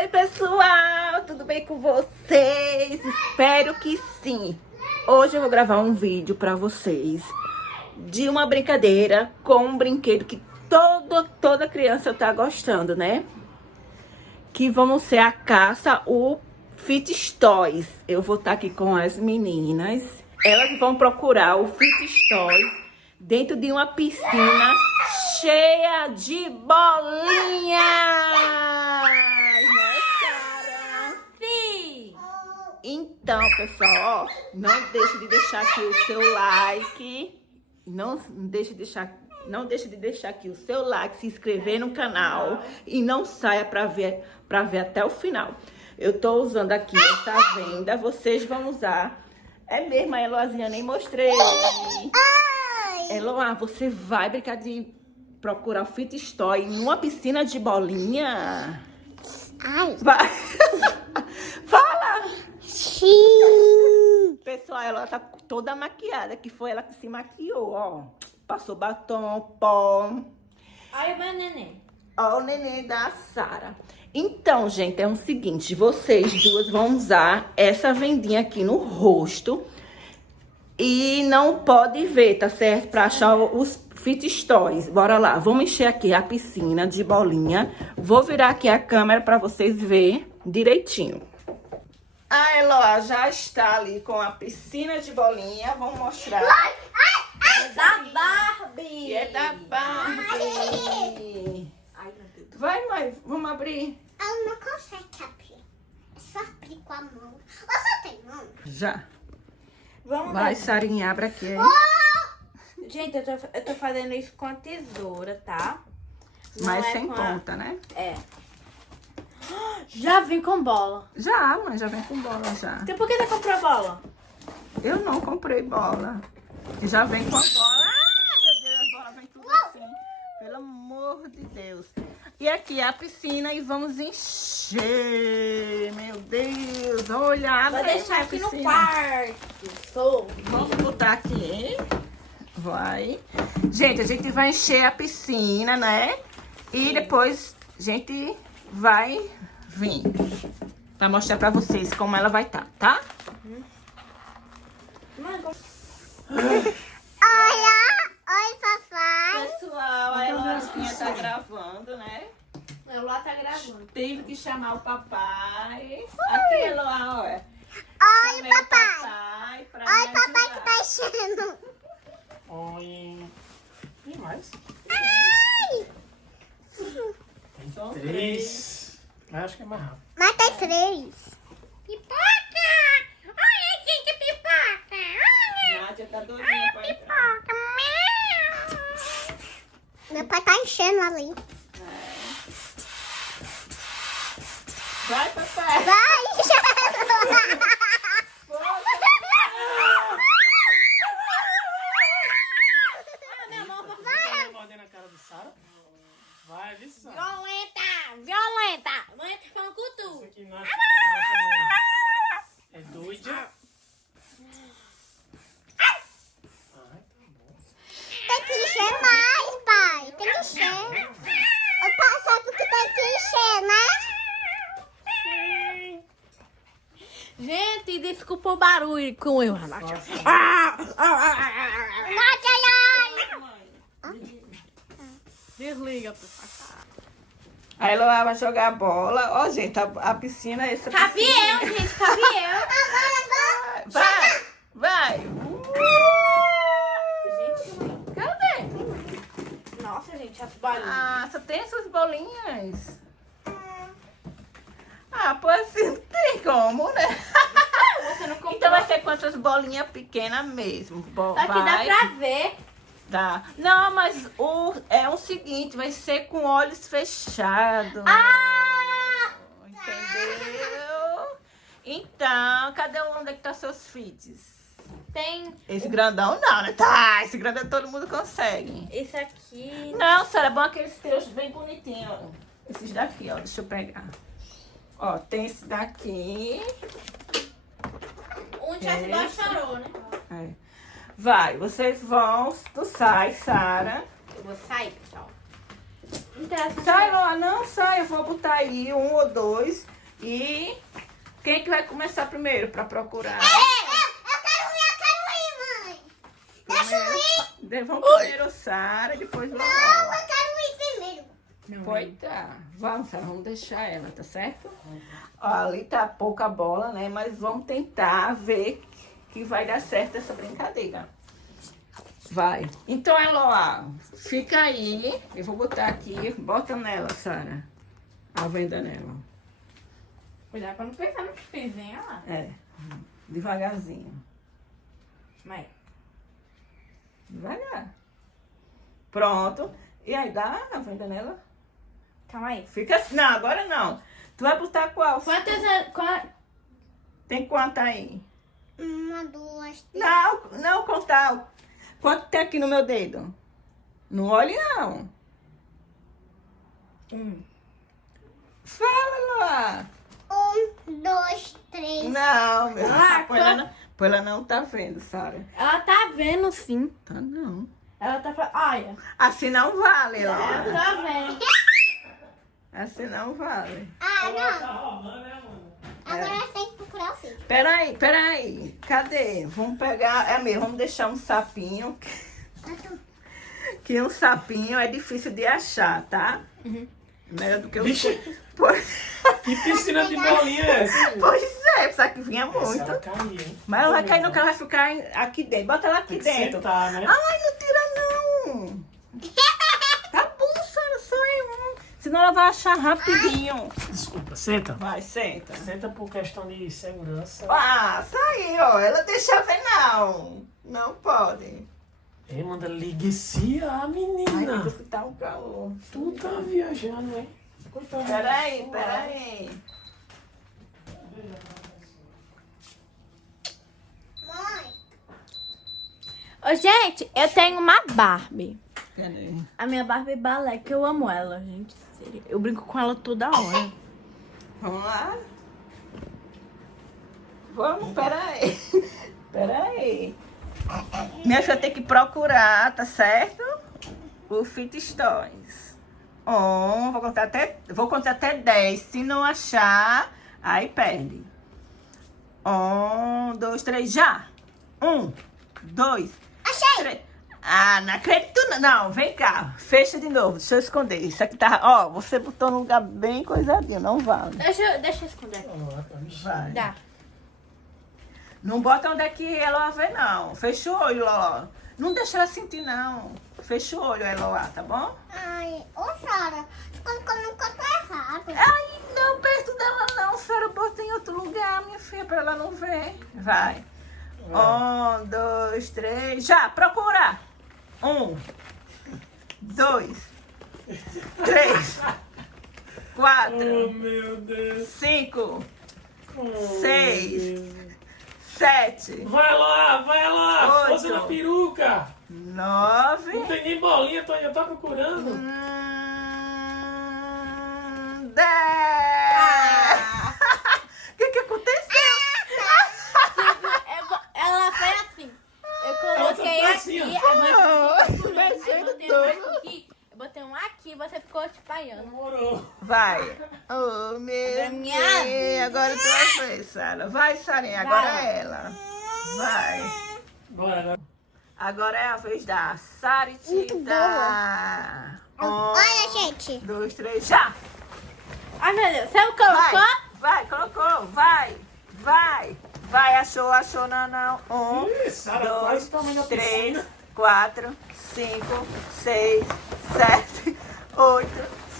Oi, pessoal! Tudo bem com vocês? Espero que sim! Hoje eu vou gravar um vídeo pra vocês de uma brincadeira com um brinquedo que toda criança tá gostando, né? Que vamos ser a caça, o Fit Toys. Eu vou estar aqui com as meninas. Elas vão procurar o Fit Toys dentro de uma piscina cheia de bolinhas. Né, Sara? Sim! Então, pessoal, ó, não deixe de deixar aqui o seu like. Não deixe de deixar aqui o seu like, se inscrever no canal e não saia para ver até o final. Eu tô usando aqui essa venda, vocês vão usar. É mesmo, a Eloazinha nem mostrei. Eloá, você vai brincar de procurar o Fit Toy numa piscina de bolinha? Ai! Vai. Fala! Sim! Pessoal, ela tá toda maquiada, que foi ela que se maquiou, ó. Passou batom, pó. Olha o meu neném. Ó o neném da Sara. Então, gente, é o seguinte, vocês duas vão usar essa vendinha aqui no rosto e não pode ver, tá certo? Pra achar os Fit Toys. Bora lá, vamos encher aqui a piscina de bolinha. Vou virar aqui a câmera pra vocês verem direitinho. A Eloá já está ali com a piscina de bolinha. Vamos mostrar. É da Barbie! É da Barbie. Ai, meu Deus. Vai, mãe, vamos abrir. Ela não consegue abrir. É só abrir com a mão. Você tem mão? Já. Vamos Vai, lá. Sarinha, abre aqui. Gente, eu tô fazendo isso com a tesoura, tá? Não Mas é sem com a- ponta, né? É. Já vim com bola. Já, mãe, já vem com bola já. Então por que você comprou bola? Eu não comprei bola. Já vem com a bola. Ah, meu Deus, a bola vem tudo assim. Pelo amor de Deus. E aqui é a piscina e vamos encher. Meu Deus, olha. Vou abre deixar a aqui no piscina. quarto. Sou. Vamos botar aqui. Vai. Gente, a gente vai encher a piscina, né? E depois a gente vai vir pra mostrar pra vocês como ela vai estar, tá? Oi, papai. Pessoal, a Eloazinha tá gravando, né? Meu lá tá gravando. Teve que chamar o papai. Aqui, Eloá, olha. Oi, Chamei o papai. papai pra Oi, me papai ajudar. que tá enchendo. Oi. Tem mais? Ai. São Três. Mas acho que é mais rápido. Mas tem 3. Pipoca. Olha, gente, pipoca. Nádia tá doidinha pra entrar. Meu pai tá enchendo ali. Vai, papai. Vai enchendo. Vai mordendo a cara do Sara? Vai, Vissão. Isso Violenta! Violenta! Mãe tá falando com tu. aqui nós chamamos. É doida. Ai, tá bom. Tem que encher mais, pai. Tem que encher. O pai sabe que tem que encher, né? Gente, desculpa o barulho com eu, Nath. Nossa. Desliga, pessoal. A Eloá vai jogar bola. Ó, gente, a piscina é essa Cabe piscina. eu, gente, cabe eu. Vai, vai. Gente, Cadê? nossa, gente, as bolinhas. Ah, só tem essas bolinhas. Ah, pois assim, não tem como, né? Você não comprou. Então vai ser com essas bolinhas pequenas mesmo. Aqui dá pra ver. Dá. Não, mas é o seguinte, vai ser com olhos fechados. Ah! Entendeu? Então, cadê onde é que tá seus fits? Tem Esse grandão não, né? Tá, esse grandão todo mundo consegue. esse aqui. Não, Sara, é bom aqueles teus bem bonitinhos. Ó. Esses daqui, ó, deixa eu pegar. Ó, tem esse daqui. Um já se baixou, né? É. Vai, vocês vão. Tu sai, Sara. Eu vou sair, pessoal. Sai, Loa, não sai. Eu vou botar aí 1 ou 2. E quem que vai começar primeiro pra procurar? Eu quero ir, mãe. Deixa eu ir. Vamos primeiro Sara, depois Lola. Não, eu quero ir primeiro. Pois tá. Vamos, Sara, vamos deixar ela, tá certo? Ó, ali tá pouca bola, né? Mas vamos tentar ver que vai dar certo essa brincadeira. Vai. Então, Eloá, fica aí. Eu vou botar aqui. Bota nela, Sara. A venda nela. Cuidado pra não pensar no pezinho lá. É. Devagarzinho. Mas... Devagar. Pronto. E aí, dá a venda nela? Calma aí. Fica assim. Não, agora não. Tu vai botar qual? Tem quanto aí? 1, 2, 3. Não contar. Quanto tem aqui no meu dedo? Não olhe, não. Fala, lá. 1, 2, 3. Não, meu. Ah, Ela não tá vendo, Sara. Ela tá vendo sim. Tá, não. Ela tá falando, olha. Assim não vale, Ela Laura. tá vendo. Assim não vale. Ah, não. Tá roubando, né, mano? Agora você tem que procurar o filho. Peraí. Cadê? Vamos pegar. É mesmo, vamos deixar um sapinho. Que um sapinho é difícil de achar, tá? Melhor do que o. Vixe. Pois Que piscina de bolinha é essa? gente? é, precisa que vinha Essa muito. ela caiu, hein? Mas ela vai cair no carro, vai ficar aqui dentro. Bota ela aqui Tem que dentro. sentar, né? Ai, não tira não. Tá bom, Sara, só é um. Senão ela vai achar rapidinho. Desculpa, senta. Vai, senta. Senta por questão de segurança. Ah, sai, ó. Ela deixa ver, não. Não pode. Ei, manda ligue-se a Ai, menina. meu Deus, tá um calor. Tu tá viajando, hein? Coitada. Peraí. Mãe. Ô, gente, eu tenho uma Barbie. Cadê? A minha Barbie balé, que eu amo ela, gente. Sério. Eu brinco com ela toda hora. Vamos lá? Vamos, peraí. Minha filha tem que procurar, tá certo? O Fit Stories. Vou contar até 10. Se não achar, aí perde. 1, 2, 3, já. 1, 2, Achei. 3. Ah, não acredito não. Vem cá. Fecha de novo. Deixa eu esconder. Isso aqui tá... Ó, você botou num lugar bem coisadinho. Não vale. Deixa eu esconder. Ah, tá mexendo. Vai. Dá. Não bota onde é que ela vê, não. Fecha o olho, Loló. Não deixa ela sentir, não. Fecha o olho, Eloá, tá bom? Ai, ô Sara, você colocou no canto errado. Ai, não, perto dela não, Sara. Bota em outro lugar, minha filha, pra ela não ver. Vai. 1, 2, 3, já, procura. 1, 2, 3, 4, Oh, meu Deus. 5, Oh, 6, meu Deus. 7, Vai lá, Oito. força na peruca. 9, Não tem nem bolinha, tu ainda tá procurando. 10. O que aconteceu? Ela fez assim. Eu Ela coloquei tá aqui, assim, ó. eu botei um aqui, você ficou espalhando. Demorou. Vai. Oh, meu Agora é minha Deus. vez. Agora tu vai ver, Sara. Vai, Sarinha. Agora Vai. é ela. Vai. Bora. Agora é a vez da Saritita. Olha, gente. 2, 3, já. Ai, meu Deus, você colocou? Vai, colocou. Vai, achou, não. 1, Ih, Sara, quase o tamanho da 3, piscina. 4, 5, 6, 7, 8,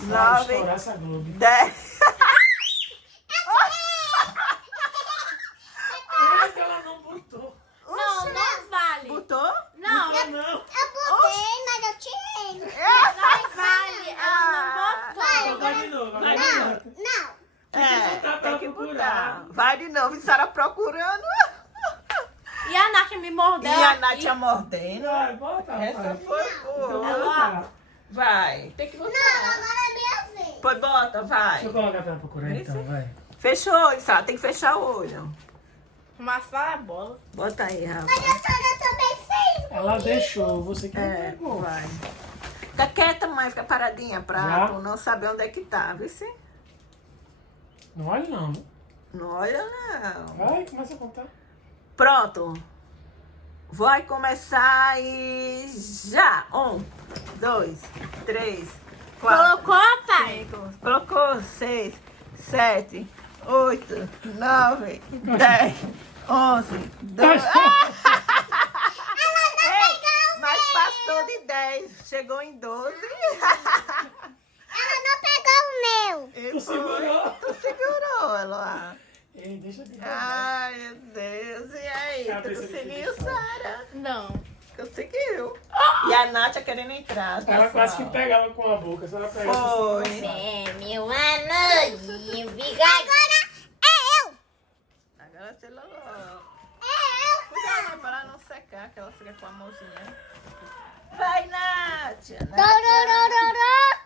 Vai 9, estourar essa Globo. 10. Como é que ela não botou? Não, não vale. Botou? Não, Não. Eu botei, mas eu tirei. não vale. Ela não botou. Então vai de novo. Vai de Não, novo. não. botar pra tem que procurar. botar. Vai de novo, e Sara procurando. E a Nath me mordeu E a aqui. Nátia mordendo. Vai, bota. Essa vai. foi Então, boa. bota. Vai. Tem que botar. Não, agora é minha vez. Pois bota, Deixa eu vai. colocar pra ela procurar então, vai. Fecha o olho, Sara. Tem que fechar o olho. Amassar a bola. Bota aí, Rafa. Mas a Sara também fez. Ela deixou, você que não É, pegou. vai. Fica quieta, mãe, fica paradinha pra Já? tu não saber onde é que tá, viu sim? Não olha não, né? Não olha não. Vai, começa a contar. Pronto. Vai começar e já. 1, 2, 3, 4. Colocou, pai? Colocou 6, 7, 8, 9, 10, 11, 12. Mas passou de 10, chegou em 12. Ela não pegou o meu. Tu segurou. Tu segurou, Eloá. Ei, deixa de Ai, meu Deus. E aí? Tu Cabeça de conseguiu, cristal. Sara? Não. Conseguiu. E a Nátia querendo entrar. Ela quase que pessoal. pegava com a boca. Se ela pegasse Foi. É, meu anãozinho, Agora é eu. Agora você lavou. É eu. Cuidado, né, pra ela não secar, que ela fica com a mãozinha. Vai, Nátia. Dororororó.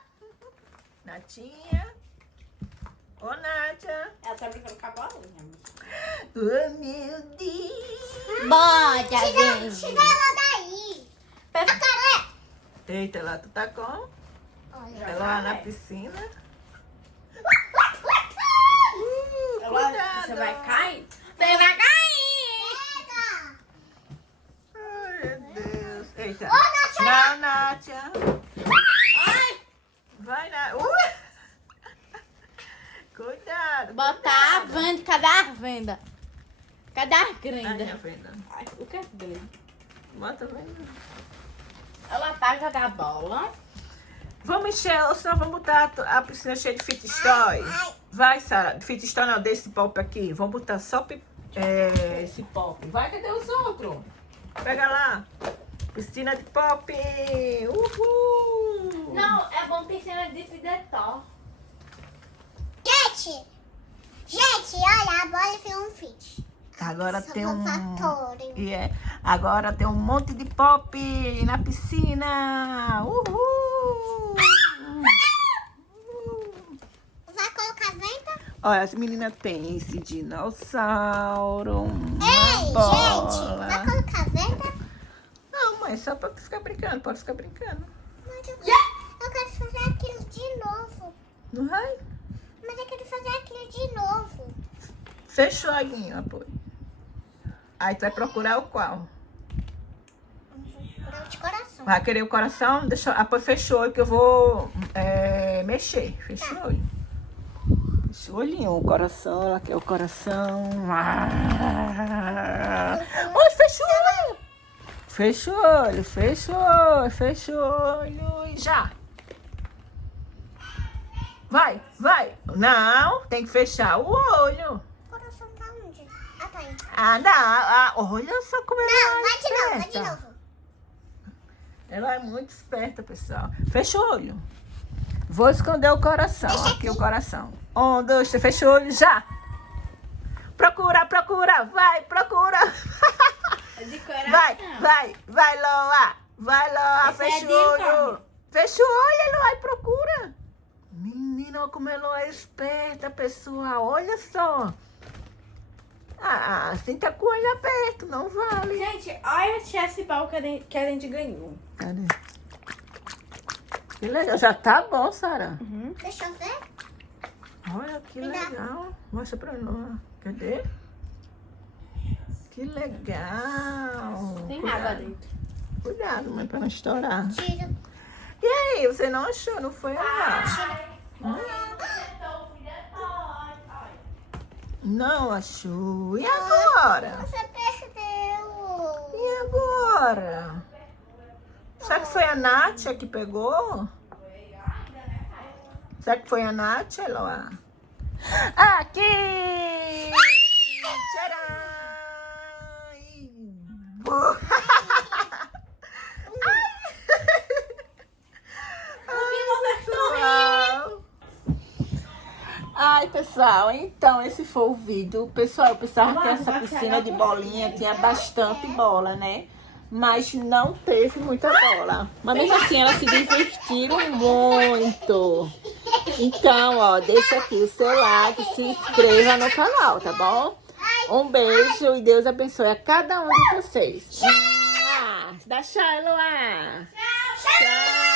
Natinha. Ô, Nátia. Ela tá brincando com a bolinha. Oh, meu Deus. Bota, Tira ela daí. Jacaré. Eita, lá tu tá com? Olha. Ela lá na piscina. Você vai cair? Você vai cair! Pega. Ai, meu Deus. Eita. Nátia. Não, Nátia. Ai! Vai, Nátia. Cuidado. Botar a cuidado. venda, cadê a venda? Cadê a Ai, grenda? minha venda. Ai, o que é grenda? Bota a venda. Ela tá jogando a bola. Vamos encher, ou senão vamos botar a piscina cheia de fit stoy. Vai, Sara. Fit stoy não, desse pop aqui. Vamos botar só esse pop. Vai, cadê os outros? Pega lá. Piscina de pop. Uhul. Não, é bom piscina de fidetó. Gente, olha, a bola fez um fit. Agora tem um... Satisfatório. Agora tem um monte de pop na piscina. Uhul. Vai colocar venta? Olha, as meninas têm esse dinossauro. Ei, Uma gente, bola. vai colocar venta? Não, mãe, só pra ficar brincando. Pode ficar brincando. Mas eu quero fazer aquilo de novo. Não vai? Mas eu quero fazer aquilo de novo. Fechou, Aguinho, apoio. Aí tu vai procurar o qual? Por de coração. Vai querer o coração? Deixa, apoio, fechou que eu vou mexer. Fechou o olho. Fechou o olhinho. O coração, ela quer o coração. Oi, fechou o olho. Fechou o olho, fechou o olho e já. Vai. Não, tem que fechar o olho. O coração tá onde? Ah, tá aí. Olha só como ela Não, é vai de novo, vai de esperta. novo. Ela é muito esperta, pessoal. Fecha o olho. Vou esconder o coração. Aqui o coração. 1, 2, 3, fecha o olho já. Procura. Vai, procura. É de coração. Vai, Loa. Esse Fecha é o de olho. carne. Fecha o olho, Loa, e procura. Menina, olha como ela é esperta, pessoal. Olha só. Assim tá com o olho aberto, não vale. Gente, olha esse pau que a gente ganhou. Cadê? Que legal. Já tá bom, Sara. Deixa eu ver. Olha que Me dá. legal. Mostra pra nós. Cadê? Que legal. Tem Cuidado. água dentro. Cuidado, mãe, pra não estourar. Tira. E aí, você não achou, não foi? Não achou. E agora? Você perdeu. E agora? Será que foi a Nátia que pegou? Será que foi a Nátia, Eloá? Aqui! Tcharam! Ai, pessoal, então esse foi o vídeo. Pessoal, eu pensava que essa piscina de bolinha tinha bastante bola, né? Mas não teve muita bola. Mas mesmo assim, elas se divertiram muito. Então, ó, deixa aqui o seu like, se inscreva no canal, tá bom? Um beijo e Deus abençoe a cada um de vocês. Dá tchau, Eloá. Tchau.